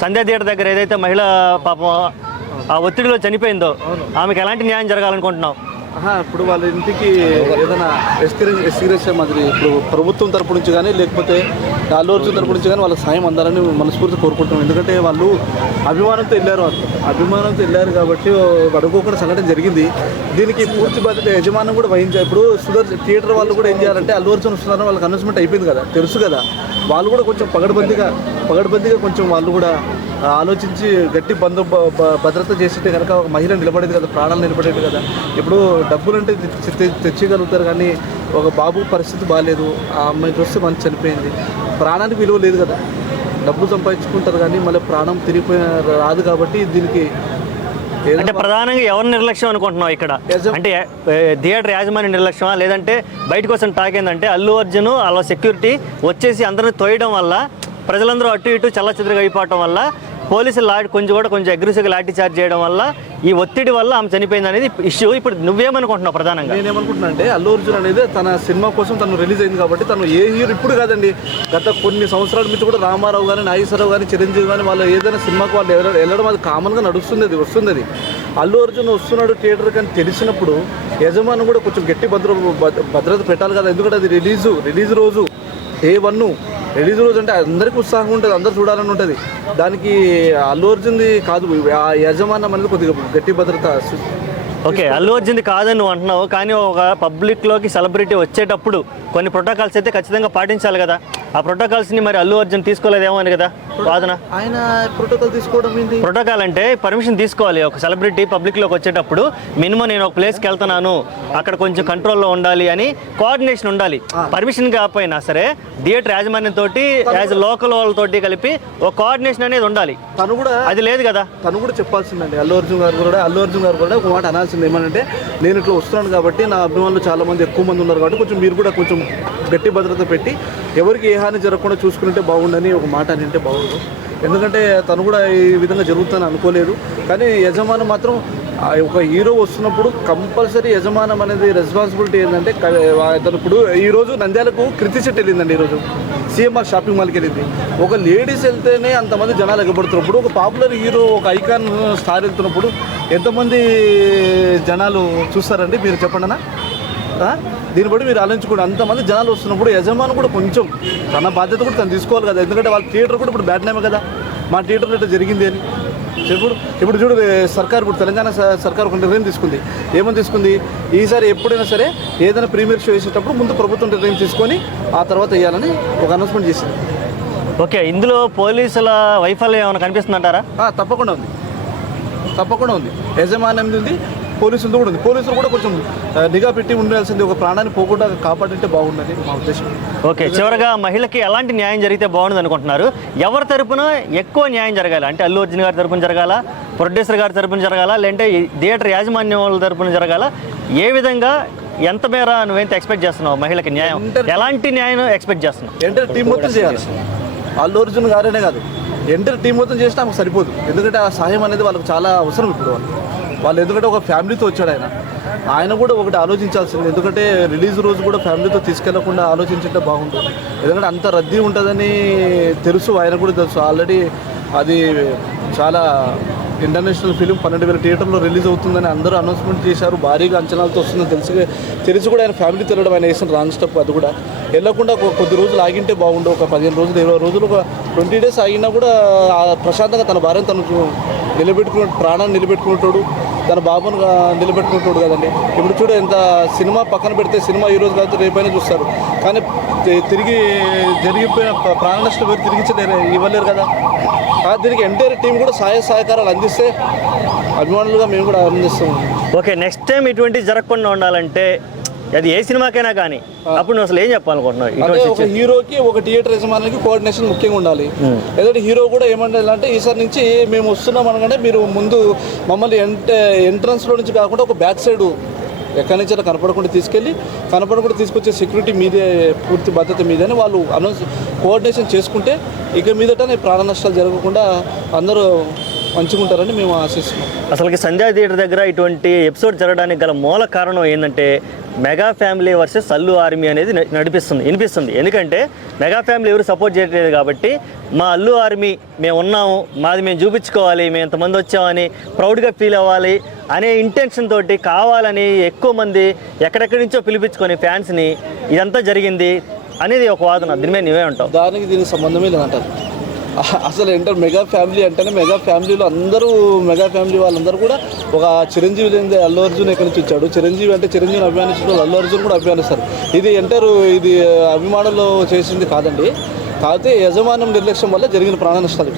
సంధ్యా theatre దగ్గర ఏదైతే మహిళ పాపం ఆ ఒత్తిడిలో చనిపోయిందో ఆమెకి ఎలాంటి న్యాయం జరగాలనుకుంటున్నావు? ఇప్పుడు వాళ్ళ ఇంటికి ఏదైనా ఎస్టిరేషన్ మాదిరి ఇప్పుడు ప్రభుత్వం తరపు నుంచి కానీ లేకపోతే అల్లు అర్జున్ తరపు నుంచి కానీ వాళ్ళకి సాయం అందాలని మనస్ఫూర్తి కోరుకుంటున్నాం. ఎందుకంటే వాళ్ళు అభిమానంతో వెళ్ళారు కాబట్టి అనుకోకుండా సంఘటన జరిగింది. దీనికి పూర్తి బాధ్యత యజమానం కూడా వహించారు. ఇప్పుడు థియేటర్ వాళ్ళు కూడా ఏం చేయాలంటే అల్లు అర్జున్ వస్తున్నారని వాళ్ళకి అనౌన్స్మెంట్ అయిపోయింది కదా, తెలుసు కదా, వాళ్ళు కూడా కొంచెం పగడబందిగా కొంచెం వాళ్ళు కూడా ఆలోచించి గట్టి భద్రత చేస్తే కనుక ఒక మహిళ నిలబడేది కదా, ప్రాణాలు నిలబడేది కదా. ఇప్పుడు డబ్బులు అంటే తెచ్చగలుగుతారు కానీ ఒక బాబు పరిస్థితి బాగాలేదు, ఆ అమ్మాయి చూస్తే మంచి చనిపోయింది, ప్రాణానికి విలువ లేదు కదా. డబ్బులు సంపాదించుకుంటారు కానీ మళ్ళీ ప్రాణం తిరిగిపోయిన రాదు. కాబట్టి దీనికి అంటే ప్రధానంగా ఎవరి నిర్లక్ష్యం అనుకుంటున్నావు ఇక్కడ? అంటే థియేటర్ యాజమాన్య నిర్లక్ష్యమా, లేదంటే బయటకు వచ్చిన టాక్ ఏంటంటే అల్లు అర్జున్ అలా సెక్యూరిటీ వచ్చేసి అందరిని తోయడం వల్ల ప్రజలందరూ అటు ఇటు చల్లచెదురుగా అయిపోవటం వల్ల పోలీసులు కొంచెం అగ్రెసివ్గా లాఠీ చార్జ్ చేయడం వల్ల ఈ ఒత్తిడి వల్ల ఆమె చనిపోయింది అనేది ఇష్యూ. ఇప్పుడు నువ్వేమనుకుంటున్నావు ప్రధానంగా? నేనేమనుకుంటున్నా అంటే అల్లు అర్జున్ అనేది తన సినిమా కోసం తను రిలీజ్ అయింది కాబట్టి తను ఏ హీరో ఇప్పుడు కాదండి, గత కొన్ని సంవత్సరాల నుంచి కూడా రామారావు కానీ నాగేశ్వరరావు కానీ చిరంజీవి కానీ వాళ్ళు ఏదైనా సినిమాకు వాళ్ళు వెళ్ళడం అది కామన్గా వస్తుంది అది. అల్లు అర్జున్ వస్తున్నాడు థియేటర్ కానీ తెలిసినప్పుడు యజమాని కూడా కొంచెం గట్టి భద్రత పెట్టాలి కదా. ఎందుకంటే అది రిలీజ్ రోజు రిలీజ్ రోజు అంటే అందరికీ ఉత్సాహం ఉంటుంది, అందరూ చూడాలని ఉంటుంది. దానికి అల్లు అర్జున్ది కాదు, ఆ యజమానం అనేది కొద్దిగా గట్టి భద్రత. ఓకే, అల్లు అర్జున్ది కాదని నువ్వు అంటున్నావు, కానీ ఒక పబ్లిక్లోకి సెలబ్రిటీ వచ్చేటప్పుడు కొన్ని ప్రోటోకాల్స్ అయితే ఖచ్చితంగా పాటించాలి కదా. ఆ ప్రోటోకాల్స్ని మరి అల్లు అర్జున్ తీసుకోలేదేమో అని కదా వాదన. ఆయన ప్రోటోకాల్ తీసుకోవడం ఏంటి? ప్రోటోకాల్ అంటే పర్మిషన్ తీసుకోవాలి. ఒక సెలబ్రిటీ పబ్లిక్లోకి వచ్చేటప్పుడు మినిమం నేను ఒక ప్లేస్కి వెళ్తున్నాను, అక్కడ కొంచెం కంట్రోల్లో ఉండాలి అని కోఆర్డినేషన్ ఉండాలి. పర్మిషన్ కాకపోయినా సరే థియేటర్ యాజమాన్యంతో లోకల్ వాళ్ళతోటి కలిపి ఒక కోఆర్డినేషన్ అనేది ఉండాలి. అది లేదు కదా. తను కూడా చెప్పాల్సిందండి. అల్లు అర్జున్ గారు కూడా ఒక మాట అనాల్సింది ఏమనంటే, నేను ఇట్లా వస్తున్నాను కాబట్టి నా అభిమానులు చాలా మంది ఎక్కువ మంది ఉన్నారు కాబట్టి కొంచెం మీరు కూడా కొంచెం గట్టి భద్రత పెట్టి ఎవరికి ఏ హాని జరగకుండా చూసుకుంటే బాగుండని ఒక మాట అని అంటే బాగుండు. ఎందుకంటే తను కూడా ఈ విధంగా జరుగుతుందని అనుకోలేదు. కానీ యజమానం మాత్రం ఒక హీరో వస్తున్నప్పుడు కంపల్సరీ యజమానం అనేది రెస్పాన్సిబిలిటీ ఏంటంటే, తను ఇప్పుడు ఈరోజు నంద్యాలకు కృతి సెట్ వెళ్ళిందండి. ఈరోజు సిఎంఆర్ షాపింగ్ మాల్కి వెళ్ళింది. ఒక లేడీస్ వెళ్తేనే అంతమంది జనాలు ఎగబడుతున్నప్పుడు, ఒక పాపులర్ హీరో ఒక ఐకాన్ స్టార్ వెళ్తున్నప్పుడు ఎంతమంది జనాలు చూస్తారండి మీరు చెప్పండి అన్న. దీన్ని బట్టి మీరు ఆలోచించుకోండి. అంతమంది జనాలు వస్తున్నప్పుడు యజమాని కూడా కొంచెం తన బాధ్యత కూడా తను తీసుకోవాలి కదా. ఎందుకంటే వాళ్ళ థియేటర్ కూడా ఇప్పుడు బ్యాడ్ నేమే కదా, మా థియేటర్లో ఇట్లా జరిగింది అని. ఇప్పుడు చూడు, సర్కార్ ఇప్పుడు తెలంగాణ సర్కార్ ఒక నిర్ణయం తీసుకుంది. ఏమని తీసుకుంది? ఈసారి ఎప్పుడైనా సరే ఏదైనా ప్రీమియర్ షో వేసేటప్పుడు ముందు ప్రభుత్వం నిర్ణయం తీసుకొని ఆ తర్వాత వేయాలని ఒక అనౌన్స్మెంట్ చేసింది. ఓకే, ఇందులో పోలీసుల వైఫల్యం ఏమైనా కనిపిస్తుందంటారా? తప్పకుండా ఉంది. యజమానం ఉంది, పోలీసులతో కూడా ఉంది. పోలీసులు కూడా కొంచెం నిఘా పెట్టి ఉండాల్సింది, ఒక ప్రాణాన్ని పోకుండా కాపాడితే బాగుందని మా ఉద్దేశం. ఓకే, చివరగా మహిళకి ఎలాంటి న్యాయం జరిగితే బాగుంటుంది అనుకుంటున్నారు? ఎవరి తరపున ఎక్కువ న్యాయం జరగాలి? అంటే అల్లు అర్జున్ గారి తరపున జరగాల, ప్రొడ్యూసర్ గారి తరపున జరగాల, లేదంటే థియేటర్ యాజమాన్యం వాళ్ళ తరపున జరగాల? ఏ విధంగా, ఎంత మేర నువ్వెంత ఎక్స్పెక్ట్ చేస్తున్నావు మహిళకి న్యాయం? ఎలాంటి న్యాయం ఎక్స్పెక్ట్ చేస్తున్నావు? ఎంటర్ టీం మొత్తం చేయాలి. అల్లు అర్జున్ గారనే కాదు, ఎంటర్ టీం మొత్తం చేసినా ఆమెకు సరిపోదు. ఎందుకంటే ఆ సహాయం అనేది వాళ్ళకి చాలా అవసరం. ఇప్పుడు వాళ్ళు ఎందుకంటే ఒక ఫ్యామిలీతో వచ్చాడు ఆయన కూడా ఒకటి ఆలోచించాల్సింది. ఎందుకంటే రిలీజ్ రోజు కూడా ఫ్యామిలీతో తీసుకెళ్లకుండా ఆలోచించుంటే బాగుంటుంది. ఎందుకంటే అంత రద్దీ ఉంటుందని తెలుసు, ఆయన కూడా తెలుసు. ఆల్రెడీ అది చాలా ఇంటర్నేషనల్ ఫిలిం 12,000 థియేటర్లో రిలీజ్ అవుతుందని అందరూ అనౌన్స్మెంట్ చేశారు. భారీగా అంచనాలతో వస్తుందని తెలిసి కూడా ఆయన ఫ్యామిలీతో వెళ్ళడం ఆయన వేసిన రాంగ్ స్టెప్. అది కూడా వెళ్ళకుండా కొద్ది రోజులు ఆగింటే బాగుండు. ఒక 15 రోజులు 20 రోజులు, ఒక 20 days ఆగినా కూడా ప్రశాంతంగా తన భార్యను తను ప్రాణాన్ని నిలబెట్టుకునేటోడు, తన బాబును నిలబెట్టుకునేటోడు కదండి. ఇప్పుడు చూడు, ఎంత సినిమా పక్కన పెడితే సినిమా ఈ రోజు కాదు రేపైనా చూస్తారు, కానీ తిరిగి జరిగిపోయిన ప్రాణ నష్టం పేరు తిరిగి ఇవ్వలేరు కదా. దీనికి ఎంటైర్ టీం కూడా సహకారాలు అందిస్తే అభిమానులుగా మేము కూడా ఆనందిస్తాము. ఓకే, నెక్స్ట్ టైం ఇటువంటి జరగకుండా ఉండాలంటే అది ఏ సినిమాకైనా కానీ అప్పుడు నువ్వు అసలు ఏం చెప్పాలనుకుంటున్నావు? ఒక హీరోకి, ఒక థియేటర్ యజమానికి కోఆర్డినేషన్ ముఖ్యంగా ఉండాలి. ఏదంటే హీరో కూడా ఏమంటారంటే, ఈసారి నుంచి మేము వస్తున్నాం అనగానే మీరు ముందు మమ్మల్ని ఎంట్రన్స్లో నుంచి కాకుండా ఒక బ్యాక్ సైడ్ ఎక్కడి నుంచి కనపడకుండా తీసుకొచ్చే సెక్యూరిటీ మీదే, పూర్తి బాధ్యత మీదని వాళ్ళు కోఆర్డినేషన్ చేసుకుంటే ఇక మీదట ప్రాణ నష్టాలు జరగకుండా అందరూ మంచిగా ఉంటారని మేము ఆశిస్తున్నాం. అసలుకి సంధ్యా థియేటర్ దగ్గర ఇటువంటి ఎపిసోడ్ జరగడానికి గల మూల కారణం ఏంటంటే mega family versus Allu army అనేది వినిపిస్తుంది. ఎందుకంటే మెగా ఫ్యామిలీ ఎవరు సపోర్ట్ చేయట్లేదు కాబట్టి మా అల్లు ఆర్మీ మేము ఉన్నాము, మాది మేము చూపించుకోవాలి, మేము ఎంతమంది వచ్చామని ప్రౌడ్గా ఫీల్ అవ్వాలి అనే ఇంటెన్షన్ తోటి కావాలని ఎక్కువ మంది ఎక్కడెక్కడి నుంచో పిలిపించుకొని ఫ్యాన్స్ని ఇదంతా జరిగింది అనేది ఒక వాదన. దీని మీద నువ్వే ఉంటావు? దీనికి సంబంధమే లేదంటారు. అసలు ఏంటంటే మెగా ఫ్యామిలీ అంటేనే మెగా ఫ్యామిలీలో అందరూ మెగా ఫ్యామిలీ వాళ్ళందరూ కూడా ఒక చిరంజీవి లేని అల్లు అర్జున్ ఎక్కడి నుంచి వచ్చాడు, చిరంజీవి అంటే చిరంజీవిని అభిమానించిన వాళ్ళు అల్లు అర్జున్ కూడా అభిమానిస్తారు. ఇది ఇది అభిమానులు చేసింది కాదండి. కాకపోతే యజమానం నిర్లక్ష్యం వల్ల జరిగిన ప్రాణ నష్టాలు.